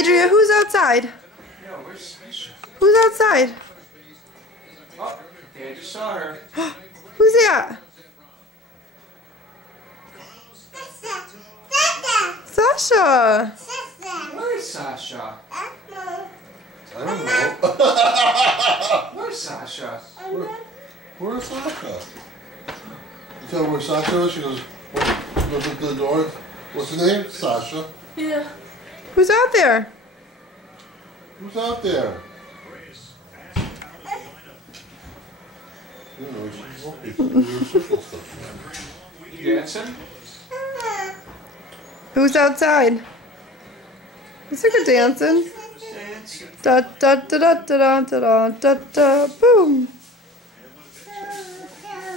Adria, who's outside? Yeah, where's Sasha? Who's outside? Oh, okay, I just saw her. Who's that? Sasha. Where's Sasha? I don't know. Where's Sasha? Where's Sasha? You tell her where Sasha is? She goes, goes up to the door. What's her name? Sasha. Yeah. Who's out there? Who's out there? You know, she's walking through circle stuff. You dancing? Who's outside? Looks like a dancing. Da da da da da da da da da boom.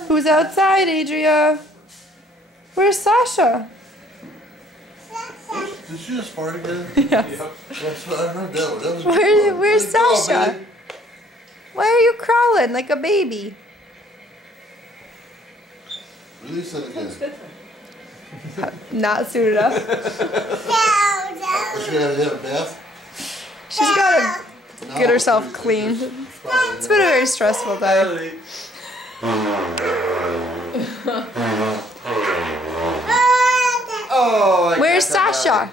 Who's outside, Adria? Where's Sasha? Did she just fart again? Yes. That's what I heard that one. That was Where's Good dog, Sasha? baby. Why are you crawling like a baby? Release it again. Not suited up. Is she gonna have a bath? She's got to No. get herself cleaned. It's been a very stressful day. Oh, Where's Sasha?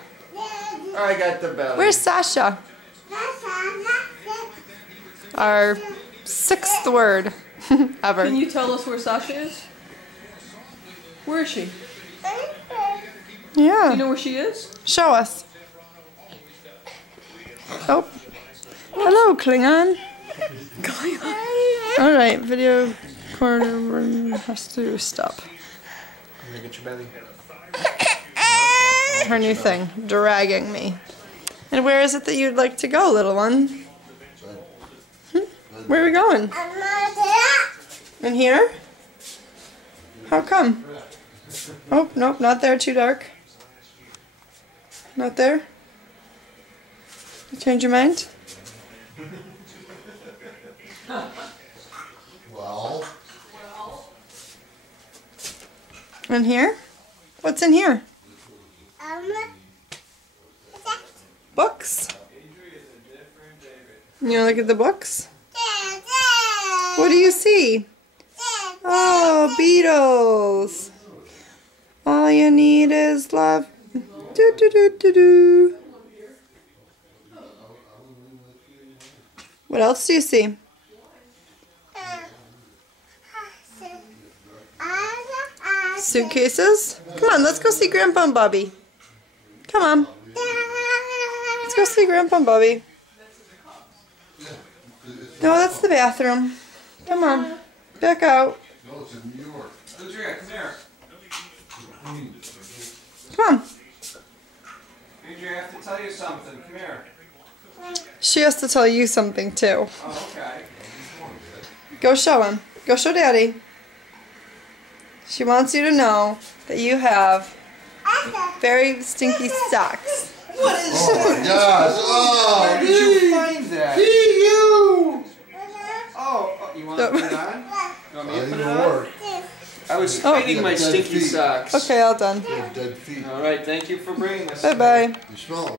I got the belly. Where's Sasha? Our 6th word ever. Can you tell us where Sasha is? Where is she? Do you Yeah. know where she is? Show us. Oh. Hello, Klingon. Alright, video corner has to stop. I'm gonna get your belly. Her new thing, dragging me. And where is it that you'd like to go, little one? Where are we going? In here? How come? Oh, nope, not there, too dark. Not there? You change your mind? Well, In here? What's in here? Books? You wanna look at the books? What do you see? Oh, Beatles. All you need is love. Do do do do do. What else do you see? Suitcases? Come on, let's go see Grandpa and Bubby. Come on. Let's go see Grandpa and Bubby. No, that's the bathroom. Come on. Back out. no, it's in New York. Adria, come here. Come on. Adria, I have to tell you something. Come here. She has to tell you something too. Oh, okay. Go show him. Go show Daddy. She wants you to know that you have very stinky socks. What is Oh my gosh! Oh, Where did you find that? you! Oh, you want to put it on? You want me to That put it didn't on? work. I was Oh. hiding my Dead stinky feet. socks. Okay, all done. You have dead feet. All right, thank you for bringing this. Bye bye. You smell 'em.